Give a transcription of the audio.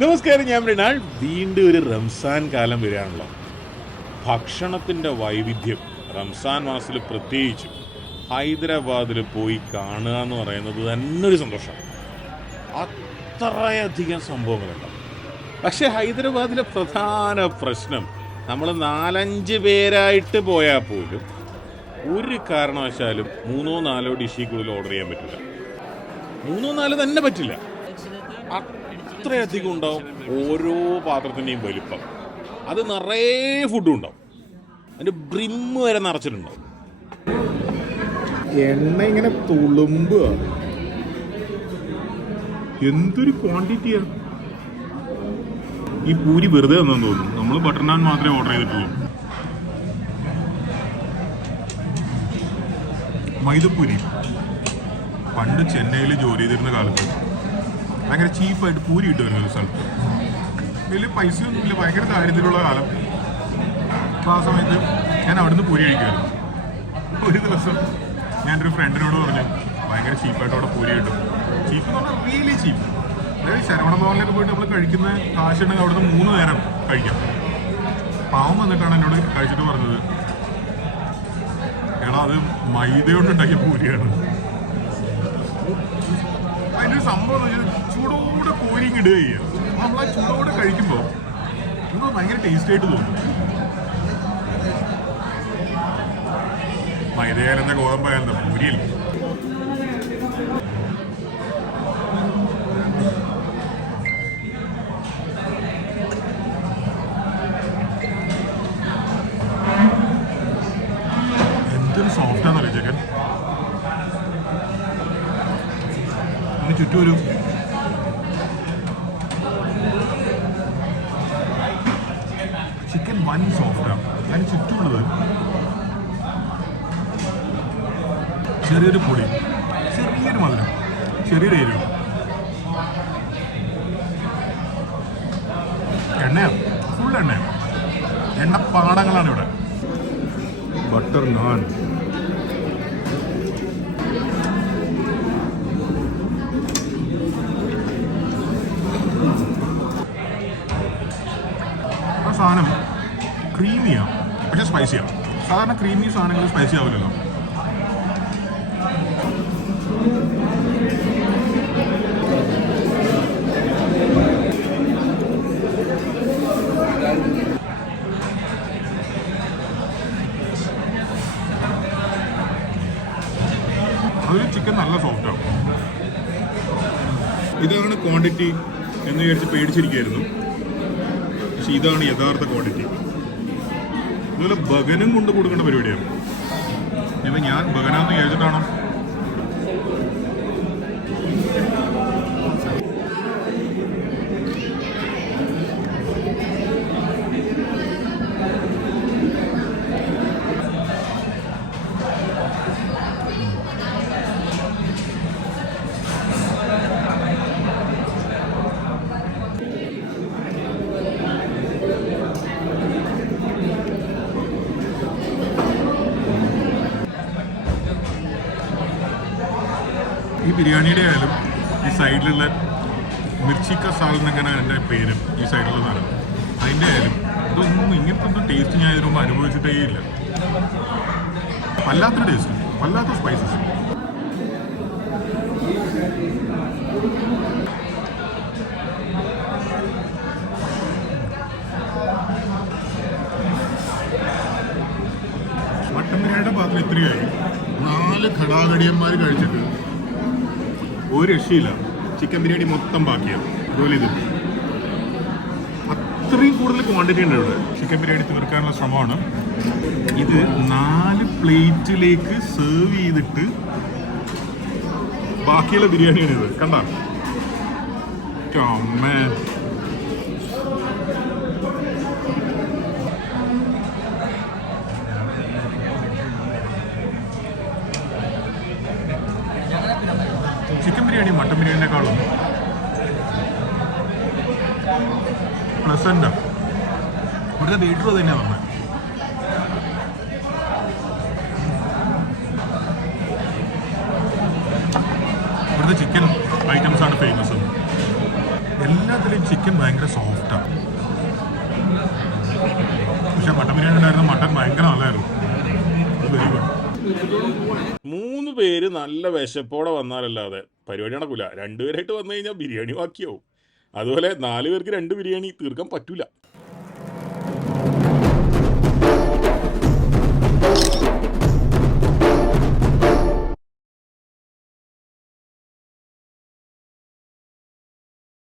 നമസ്കാരം, ഞാൻ മൃണാൾ. വീണ്ടും ഒരു റംസാൻ കാലം വരികയാണല്ലോ. ഭക്ഷണത്തിൻ്റെ വൈവിധ്യം റംസാൻ മാസത്തിൽ പ്രത്യേകിച്ചും ഹൈദരാബാദിൽ പോയി കാണുക എന്ന് പറയുന്നത് തന്നെ ഒരു സന്തോഷമാണ്. അത്രയധികം സംഭവങ്ങളുണ്ടാവും. പക്ഷേ ഹൈദരാബാദിലെ പ്രധാന പ്രശ്നം, നമ്മൾ 4-5 പേരായിട്ട് പോയാൽ പോലും ഒരു കാരണവശാലും 3-4 ഡിഷിൽ കൂടുതൽ ഓർഡർ ചെയ്യാൻ പറ്റില്ല. 3-4 തന്നെ പറ്റില്ല. അത്രയധികം ഉണ്ടാവും. ഓരോ പാത്രത്തിൻ്റെയും വലിപ്പം, അത് നിറയെ ഫുഡും ഉണ്ടാവും. അതിൻ്റെ ബ്രിമ്മ് വരെ നിറച്ചിട്ടുണ്ടാവും. എണ്ണ ഇങ്ങനെ തുളുമ്പുക. എന്തൊരു ക്വാണ്ടിറ്റിയാണ്. ഈ പൂരി വെറുതെ തന്നെന്ന് തോന്നുന്നു. നമ്മൾ ബട്ടർ നാൻ മാത്രമേ ഓർഡർ ചെയ്തിട്ടുള്ളൂ. മൈദപ്പൂരി പണ്ട് ചെന്നൈയിൽ ജോലി ചെയ്തിരുന്ന കാലത്ത് ഭയങ്കര ചീപ്പായിട്ട് പൂരി കിട്ടുമായിരുന്നു ഒരു സ്ഥലത്ത്. വലിയ പൈസയൊന്നുമില്ല, ഭയങ്കര ദാരിദ്ര്യമുള്ള കാലം. അപ്പോൾ ആ സമയത്ത് ഞാൻ അവിടുന്ന് പൂരി കഴിക്കുമായിരുന്നു. ഒരു ദിവസം ഞാനൊരു ഫ്രണ്ടിനോട് പറഞ്ഞു, ഭയങ്കര ചീപ്പായിട്ട് അവിടെ പൂരി കിട്ടും. ചീപ്പ് എന്ന് പറഞ്ഞാൽ റിയലി ചീപ്പ്. അതായത് ശരവണ ഭവനിലൊക്കെ പോയിട്ട് നമ്മൾ കഴിക്കുന്ന കാശുണ്ടെങ്കിൽ അവിടുന്ന് 3 നേരം കഴിക്കാം. പാവം വന്നിട്ടാണ് എന്നോട് കഴിച്ചിട്ട് പറഞ്ഞത്, എടാ അത് മൈദ കൊണ്ടുണ്ടാക്കിയ പൂരിയാണ്. അതിൻ്റെ ഒരു സംഭവം എന്ന് വെച്ചാൽ ചൂടോടെ കോരി ഇടുക ചെയ്യുക. നമ്മൾ ആ ചൂടോടെ കഴിക്കുമ്പോൾ എന്തോ ഭയങ്കര ടേസ്റ്റ് ആയിട്ട് തോന്നും. മൈദയാലെന്താ ഗോതമ്പായാലെന്താ പൂരിയല്ല. എന്തൊരു സോഫ്റ്റാന്നറിയോ ചിക്കൻ. അതിന് ചുറ്റും ഒരു ചിക്കൻ വൻ സോഫ്റ്റാണ്. അതിന് ചുറ്റുമുള്ളത് ചെറിയൊരു പൊടി, ചെറിയൊരു മധുരം, ചെറിയൊരു എരിവ്. എണ്ണയാണ്, ഫുൾ എണ്ണയാണ്. എണ്ണപ്പാടങ്ങളാണ് ഇവിടെ. ബട്ടർ നാൻ, ആ സാധനം ക്രീമിയാണ് പക്ഷെ സ്പൈസിയാണ്. സാധാരണ ക്രീമി സാധനങ്ങൾ സ്പൈസി ആവില്ലല്ലോ. അതിൽ ചിക്കൻ നല്ല സോഫ്റ്റാണ്. ഇതാണ് ക്വാണ്ടിറ്റി എന്ന് വിചാരിച്ച് പേടിച്ചിരിക്കുകയായിരുന്നു. പക്ഷെ ഇതാണ് യഥാർത്ഥ ക്വാണ്ടിറ്റി. ഇതുപോലെ ബഗനും കൊണ്ട് കൊടുക്കേണ്ട പരിപാടിയാണ്. ഇപ്പം ഞാൻ ബഗനാന്ന് വിചാരിച്ചിട്ടാണോ? ഈ ബിരിയാണിയുടെ ആയാലും ഈ സൈഡിലുള്ള മിർച്ചി കസാൽ എന്നൊക്കെയാണ് എൻ്റെ പേര്. ഈ സൈഡിലുള്ള സാധനം അതിൻ്റെ ആയാലും ഇതൊന്നും ഇങ്ങനത്തെ ഒന്നും ടേസ്റ്റ് ഞാൻ ഇതിനു മുമ്പ് അനുഭവിച്ചിട്ടേ ഇല്ല. വല്ലാത്തൊരു ടേസ്റ്റ്, വല്ലാത്ത സ്പൈസസ്. മട്ടൻ ബിരിയാണിയുടെ പാത്രം ഇത്രയായി. 4 ഘടാഘടിയന്മാർ കഴിച്ചിട്ട് ഒരു രക്ഷയില്ല. ചിക്കൻ ബിരിയാണി മൊത്തം ബാക്കിയാണ്. അതുപോലെ ഇത് അത്രയും കൂടുതൽ ക്വാണ്ടിറ്റി ഉണ്ട് ഇവിടെ. ചിക്കൻ ബിരിയാണി തീർക്കാനുള്ള ശ്രമമാണ്. ഇത് 4 പ്ലേറ്റിലേക്ക് സെർവ് ചെയ്തിട്ട് ബാക്കിയുള്ള ബിരിയാണിയാണ് ഇത്. കണ്ട അമ്മേ, ചിക്കൻ ബിരിയാണി മട്ടൻ ബിരിയാണിനേക്കാളും പ്ലസൻ്റാണ്. ഇവിടുത്തെ വെയിറ്റർ തന്നെയാണ് പറഞ്ഞത്. ഇവിടുത്തെ ചിക്കൻ ഐറ്റംസാണ് ഫേമസ്. എല്ലാ ഇതിൽ ചിക്കൻ ഭയങ്കര സോഫ്റ്റാണ്. പക്ഷെ മട്ടൻ ബിരിയാണി ഉണ്ടായിരുന്ന മട്ടൻ ഭയങ്കര നല്ലതായിരുന്നു. Very good. 3 പേര് നല്ല വിശപ്പോടെ വന്നാലല്ലാതെ പരിപാടി നടക്കില്ല. 2 പേരായിട്ട് വന്നു കഴിഞ്ഞാൽ ബിരിയാണി ബാക്കിയാവും. അതുപോലെ 4 പേർക്ക് 2 ബിരിയാണി തീർക്കാൻ പറ്റൂല.